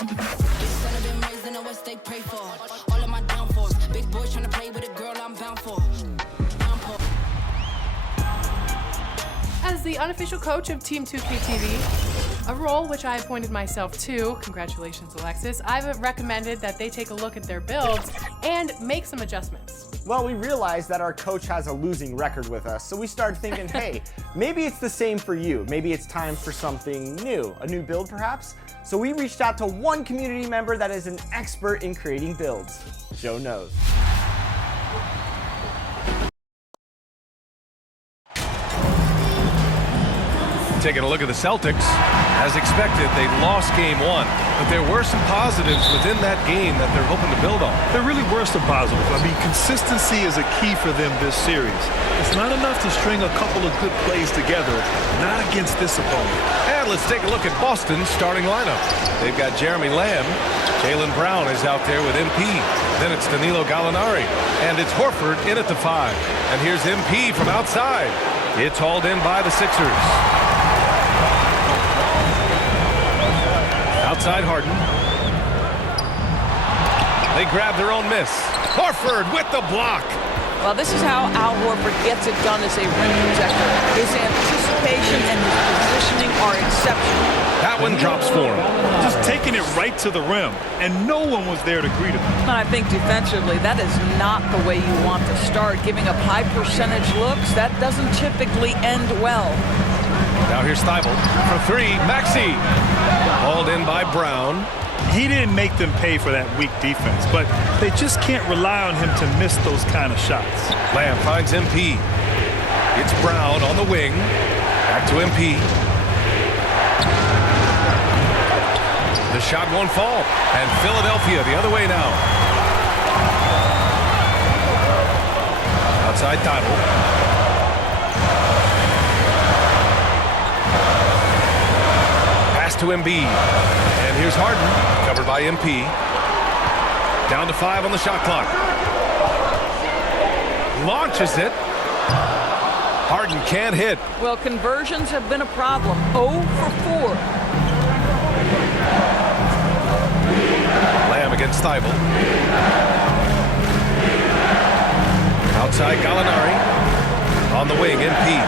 Big son have been raised in the West, they pray for. All of my downfalls. Big boys trying to play with a girl I'm bound for. As the unofficial coach of Team 2K TV, a role which I appointed myself to, congratulations Alexis, I've recommended that they take a look at their builds and make some adjustments. Well, we realized that our coach has a losing record with us, so we started thinking, hey, maybe it's the same for you. Maybe it's time for something new, a new build perhaps? So we reached out to one community member that is an expert in creating builds. Joe knows. Taking a look at the Celtics, as expected, they lost game one, but there were some positives within that game that they're hoping to build on. There really were some positives. I mean, consistency is a key for them this series. It's not enough to string a couple of good plays together, not against this opponent. And let's take a look at Boston's starting lineup. They've got Jeremy Lamb, Jaylen Brown is out there with MP. Then it's Danilo Gallinari, and it's Horford in at the 5. And here's MP from outside. It's hauled in by the Sixers. Outside Harden. They grab their own miss. Horford with the block. Well, this is how Al Horford gets it done as a rim protector. His anticipation and his positioning are exceptional. That one drops for him. Just taking it right to the rim, and no one was there to greet him. And I think defensively, that is not the way you want to start. Giving up high percentage looks, that doesn't typically end well. Now here's Thibault for 3. Maxey. Hauled in by Brown. He didn't make them pay for that weak defense, but they just can't rely on him to miss those kind of shots. Lamb finds MP. It's Brown on the wing. Back to MP. The shot won't fall. And Philadelphia the other way now. Outside Thibault. To Embiid, and here's Harden, covered by MP. Down to 5 on the shot clock. Launches it. Harden can't hit. Well, conversions have been a problem. 0 for 4. Lamb against Thibault. Outside Gallinari. On the wing, MP.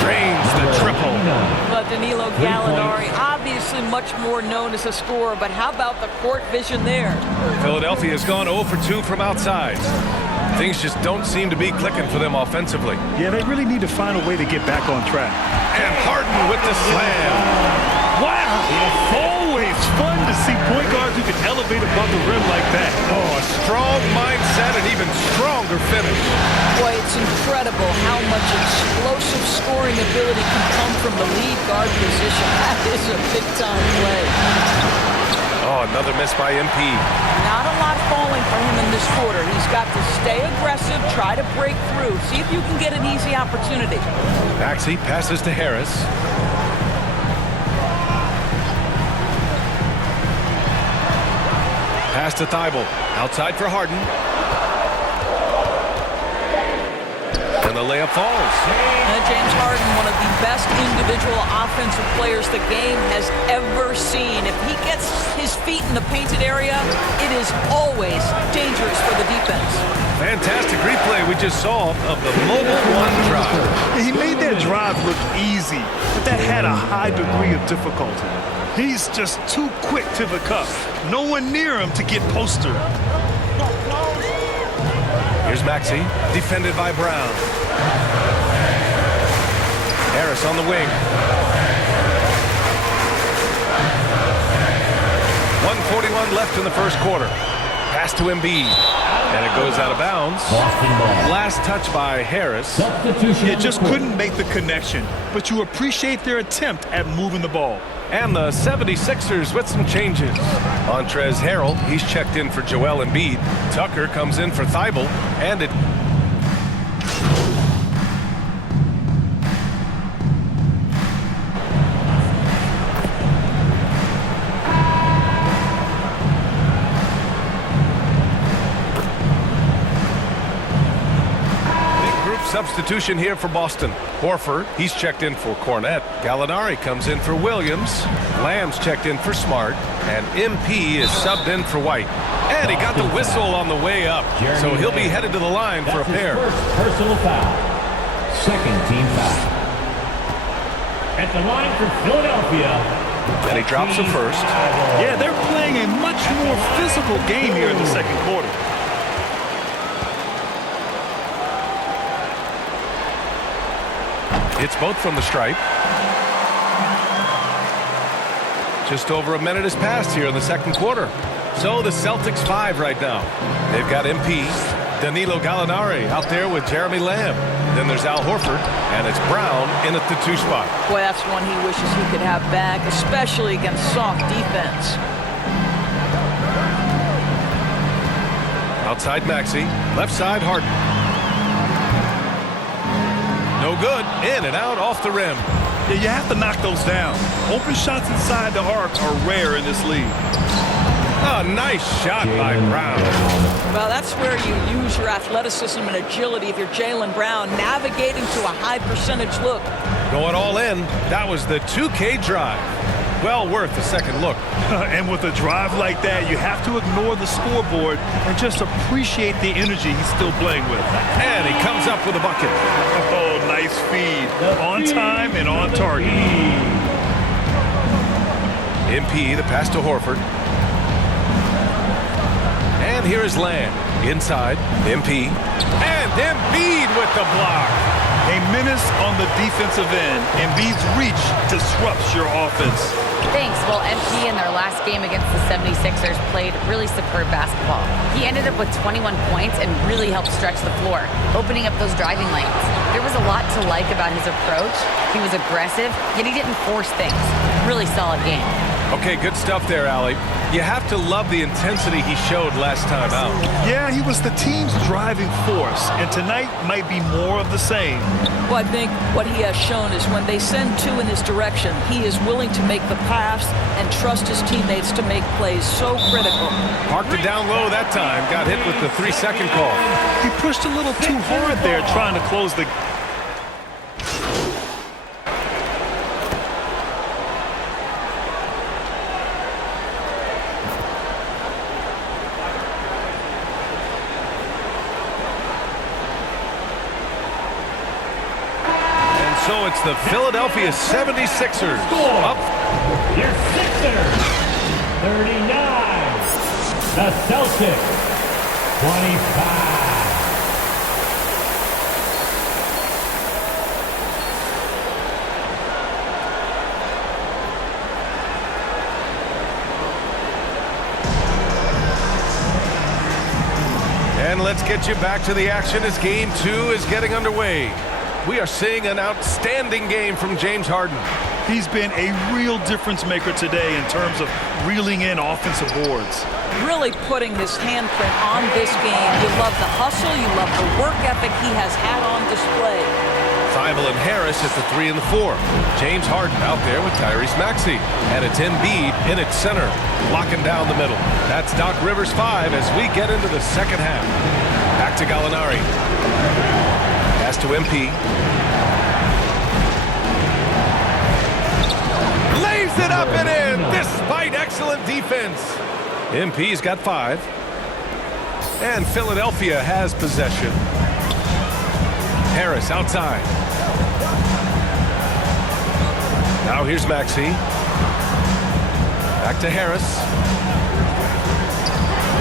Drains the triple. But Danilo Gallinari, obviously much more known as a scorer, but how about the court vision there? Philadelphia has gone 0 for 2 from outside. Things just don't seem to be clicking for them offensively. Yeah, they really need to find a way to get back on track. And Harden with the slam. Wow! Always fun to see point guards who can elevate above the rim like that. Oh, a strong mindset and even stronger finish. Boy, it's incredible how much explosive scoring ability can come from the lead guard position. That is a big-time play. Oh, another miss by MP. Not a lot falling for him in this quarter. He's got to stay aggressive, try to break through, see if you can get an easy opportunity. Maxey passes to Harris. Pass to Thibault. Outside for Harden. And the layup falls. And James Harden, one of the best individual offensive players the game has ever seen. If he gets his feet in the painted area, it is always dangerous for the defense. Fantastic replay we just saw of the mobile one drive. He made that drive look easy, but that had a high degree of difficulty. He's just too quick to the cup. No one near him to get postered. Here's Maxey, defended by Brown. Harris on the wing. 1:41 left in the first quarter. Pass to Embiid. And it goes out of bounds. Last touch by Harris. You just couldn't make the connection, but you appreciate their attempt at moving the ball. And the 76ers with some changes. Montrezl Harrell, he's checked in for Joel Embiid. Tucker comes in for Thibault, and it... substitution here for Boston. Horford, he's checked in for Cornette. Gallinari comes in for Williams. Lamb's checked in for Smart. And MP is subbed in for White. And he got the whistle on the way up. So he'll be headed to the line for a pair. First personal foul. Second team foul. At the line for Philadelphia. And he drops the first. Yeah, they're playing a much more physical game here in the second quarter. It's both from the stripe. Just over a minute has passed here in the second quarter. So the Celtics 5 right now. They've got MP, Danilo Gallinari out there with Jeremy Lamb. Then there's Al Horford, and it's Brown in at the 2 spot. Boy, that's one he wishes he could have back, especially against soft defense. Outside Maxey, left side Harden. No good, in and out off the rim. Yeah, you have to knock those down. Open shots inside the arc are rare in this league. A nice shot by Brown. Well, that's where you use your athleticism and agility if you're Jaylen Brown, navigating to a high percentage look. Going all in, that was the 2K drive. Well worth a second look. And with a drive like that, you have to ignore the scoreboard and just appreciate the energy he's still playing with. And he comes up with a bucket. Oh, nice feed. On time and on target. MP, the pass to Horford. And here is Lamb. Inside, MP. And Embiid with the block. A menace on the defensive end. Embiid's reach disrupts your offense. Thanks. Well, MP in their last game against the 76ers played really superb basketball. He ended up with 21 points and really helped stretch the floor, opening up those driving lanes. There was a lot to like about his approach. He was aggressive, yet he didn't force things. Really solid game. Okay, good stuff there, Allie. You have to love the intensity he showed last time out. Yeah, he was the team's driving force, and tonight might be more of the same. Well, I think what he has shown is when they send two in his direction, he is willing to make the pass and trust his teammates to make plays so critical. Parked it down low that time. Got hit with the 3-second call. He pushed a little too hard there trying to close the... So it's the Philadelphia 76ers up. Your Sixers, 39. The Celtics, 25. And let's get you back to the action as Game 2 is getting underway. We are seeing an outstanding game from James Harden. He's been a real difference maker today in terms of reeling in offensive boards. Really putting his handprint on this game. You love the hustle, you love the work ethic he has had on display. Thybulle and Harris at the 3 and the 4. James Harden out there with Tyrese Maxey. And it's Embiid in its center, locking down the middle. That's Doc Rivers 5 as we get into the second half. Back to Gallinari. Pass to MP. Lays it up and in despite excellent defense. MP's got 5. And Philadelphia has possession. Harris outside. Now here's Maxey. Back to Harris.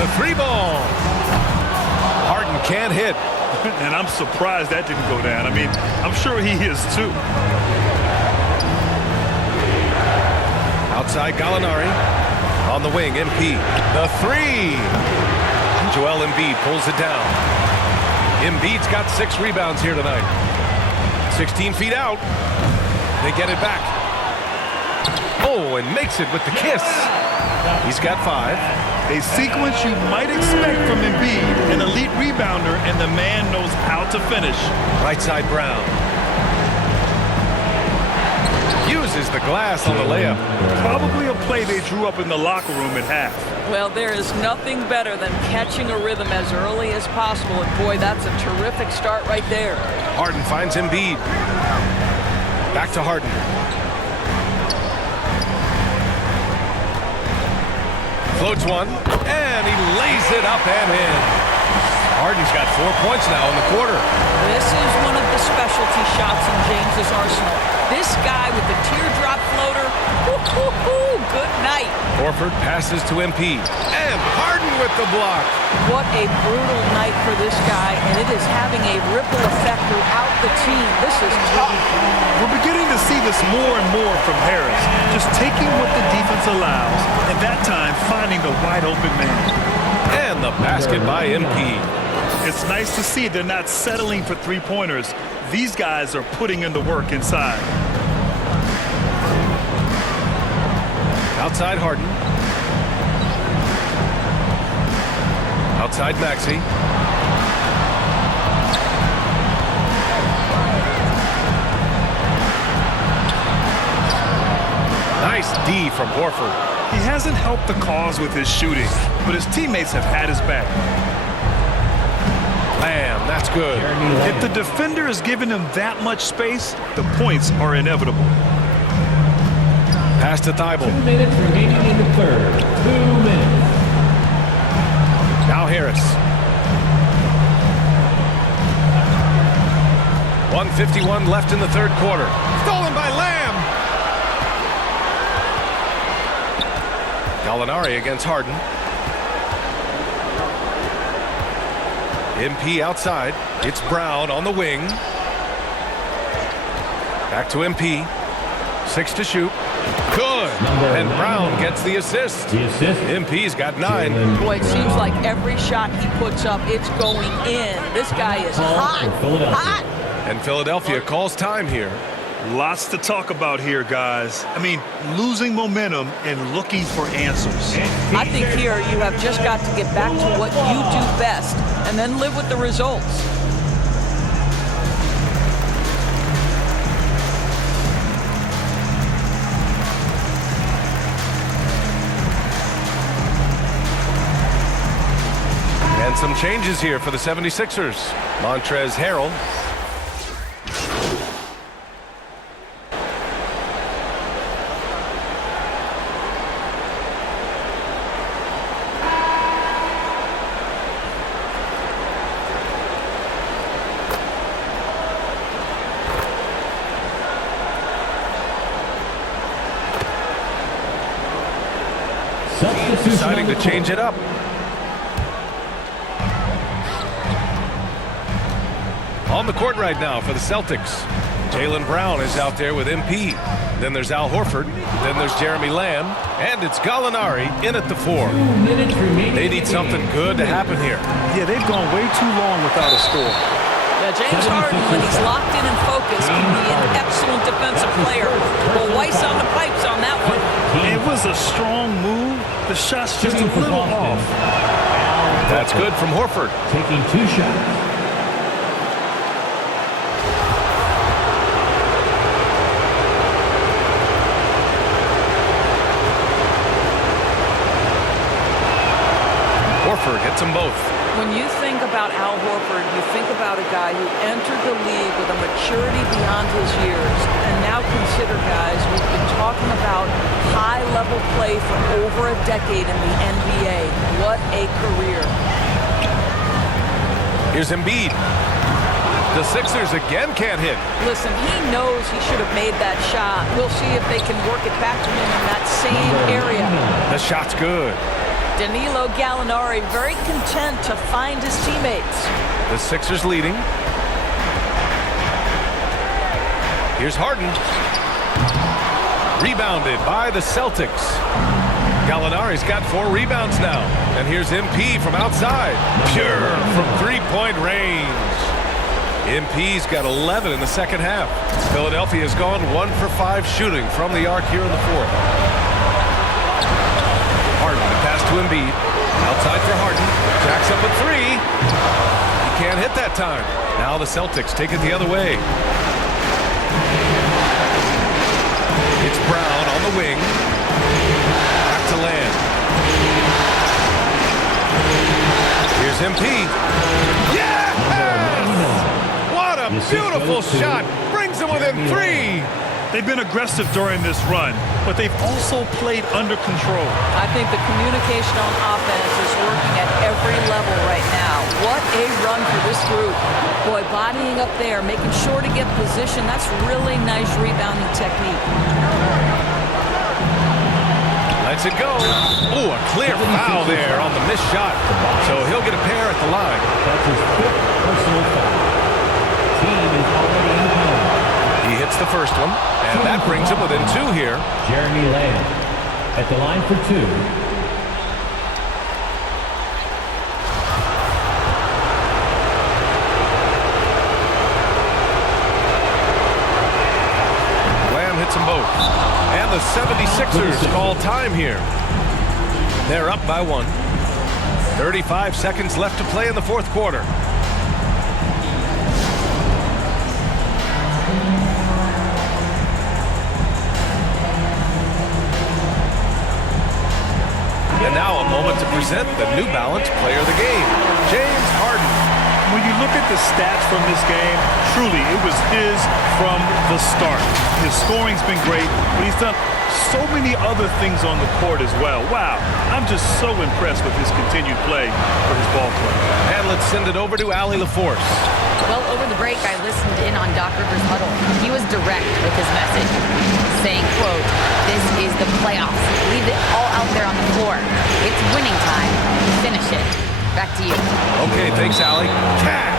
The 3-ball. Harden can't hit. And I'm surprised that didn't go down. I mean, I'm sure he is too. Outside Gallinari. On the wing, MP. The 3. Joel Embiid pulls it down. Embiid's got 6 rebounds here tonight. 16 feet out. They get it back. Oh, and makes it with the kiss. He's got 5. A sequence you might expect from Embiid, an elite rebounder, and the man knows how to finish. Right side Brown. Uses the glass on the layup. Probably a play they drew up in the locker room at half. Well, there is nothing better than catching a rhythm as early as possible. And boy, that's a terrific start right there. Harden finds Embiid. Back to Harden. Floats one, and he lays it up and in. Harden's got 4 points now in the quarter. This is one of the specialty shots in James's arsenal. This guy with the teardrop floater, good night. Horford passes to MP, and Harden with the block. What a brutal night for this guy, and it is having a ripple effect throughout the team. This is tough. We're beginning to see this more and more from Harris, just taking what the defense allows, and that time finding the wide open man. And the basket by MP. It's nice to see they're not settling for three-pointers. These guys are putting in the work inside. Outside Harden. Outside Maxey. Nice D from Horford. He hasn't helped the cause with his shooting, but his teammates have had his back. Bam, that's good. If the defender is giving him that much space, the points are inevitable. Pass to Thibault. 2 minutes remaining in the third. 2 minutes. Now Harris. 1:51 left in the third quarter. Stolen by Lamb. Gallinari against Harden. MP outside. It's Brown on the wing. Back to MP. 6 to shoot. Good. And Brown gets the assist. MP's got 9. Boy, it seems like every shot he puts up, it's going in. This guy is hot. Hot. And Philadelphia calls time here. Lots to talk about here, guys. I mean, losing momentum and looking for answers. I think here you have just got to get back to what you do best and then live with the results. And some changes here for the 76ers. Montrezl Harrell. Deciding to change it up. On the court right now for the Celtics. Jaylen Brown is out there with MP. Then there's Al Horford. Then there's Jeremy Lamb. And it's Gallinari in at the 4. They need something good to happen here. Yeah, they've gone way too long without a score. Yeah, James Harden, when he's locked in and focused, can be an excellent defensive player. Well, Weiss on the pipes on that one. It was a strong move. The shot's just a little off. That's good from Horford. Taking 2 shots. Horford hits them both. When you think about Al Horford, you think about a guy who entered the league with a maturity beyond his years. And now consider, guys, we've been talking about high-level play for over a decade in the NBA. What a career. Here's Embiid. The Sixers again can't hit. Listen, he knows he should have made that shot. We'll see if they can work it back to him in that same area. The shot's good. Danilo Gallinari very content to find his teammates. The Sixers leading. Here's Harden. Rebounded by the Celtics. Gallinari's got 4 rebounds now. And here's MP from outside. Pure from three-point range. MP's got 11 in the second half. Philadelphia has gone 1 for 5 shooting from the arc here in the fourth. Harden, the pass to Embiid. Outside for Harden. Jacks up a 3. He can't hit that time. Now the Celtics take it the other way. Brown on the wing. Back to Lamb. Here's MP. Yes! What a beautiful shot. Brings him within 3. They've been aggressive during this run, but they've also played under control. I think the communication on offense is working at every level right now. What a run for this group. Boy, bodying up there, making sure to get position. That's really nice rebounding technique. Lets it go. Ooh, a clear foul there on the missed shot. So he'll get a pair at the line. That's his 5th personal foul. Team is already in the penalty. He hits the first one, and that brings him within 2 here. Jeremy Lamb at the line for 2. Lamb hits them both. And the 76ers call time here. They're up by 1. 35 seconds left to play in the 4th quarter. And now a moment to present the New Balance Player of the Game, James Harden. When you look at the stats from this game, truly, it was his from the start. His scoring's been great, but he's done so many other things on the court as well. Wow, I'm just so impressed with his continued play for his ball club. And let's send it over to Allie LaForce. Well, over the break, I listened in on Doc Rivers' huddle. He was direct with his message, saying, quote, "This is the playoffs. Leave it all out there on the floor. It's winning time. Finish it." Back to you. Okay, thanks, Allie. Cash!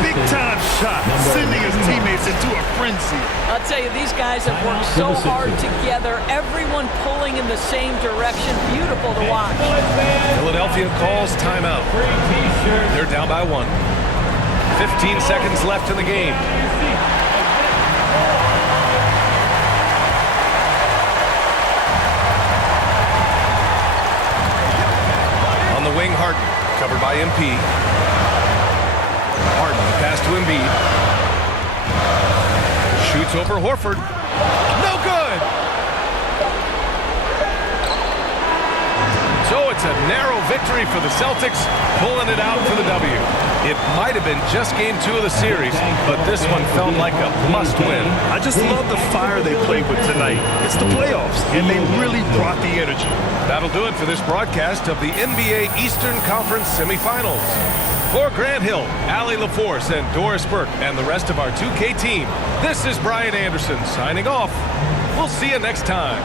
Big time shot, sending his teammates into a frenzy. I'll tell you, these guys have worked so hard together. Everyone pulling in the same direction. Beautiful to watch. Philadelphia calls timeout. They're down by 1. 15 seconds left in the game. On the wing, Harden, covered by MP. Harden, pass to Embiid. Shoots over Horford. No good! So it's a narrow victory for the Celtics, pulling it out for the W. It might have been just game 2 of the series, but this one felt like a must-win. I just love the fire they played with tonight. It's the playoffs, and they really brought the energy. That'll do it for this broadcast of the NBA Eastern Conference semifinals. For Grant Hill, Allie LaForce, and Doris Burke, and the rest of our 2K team, this is Brian Anderson signing off. We'll see you next time.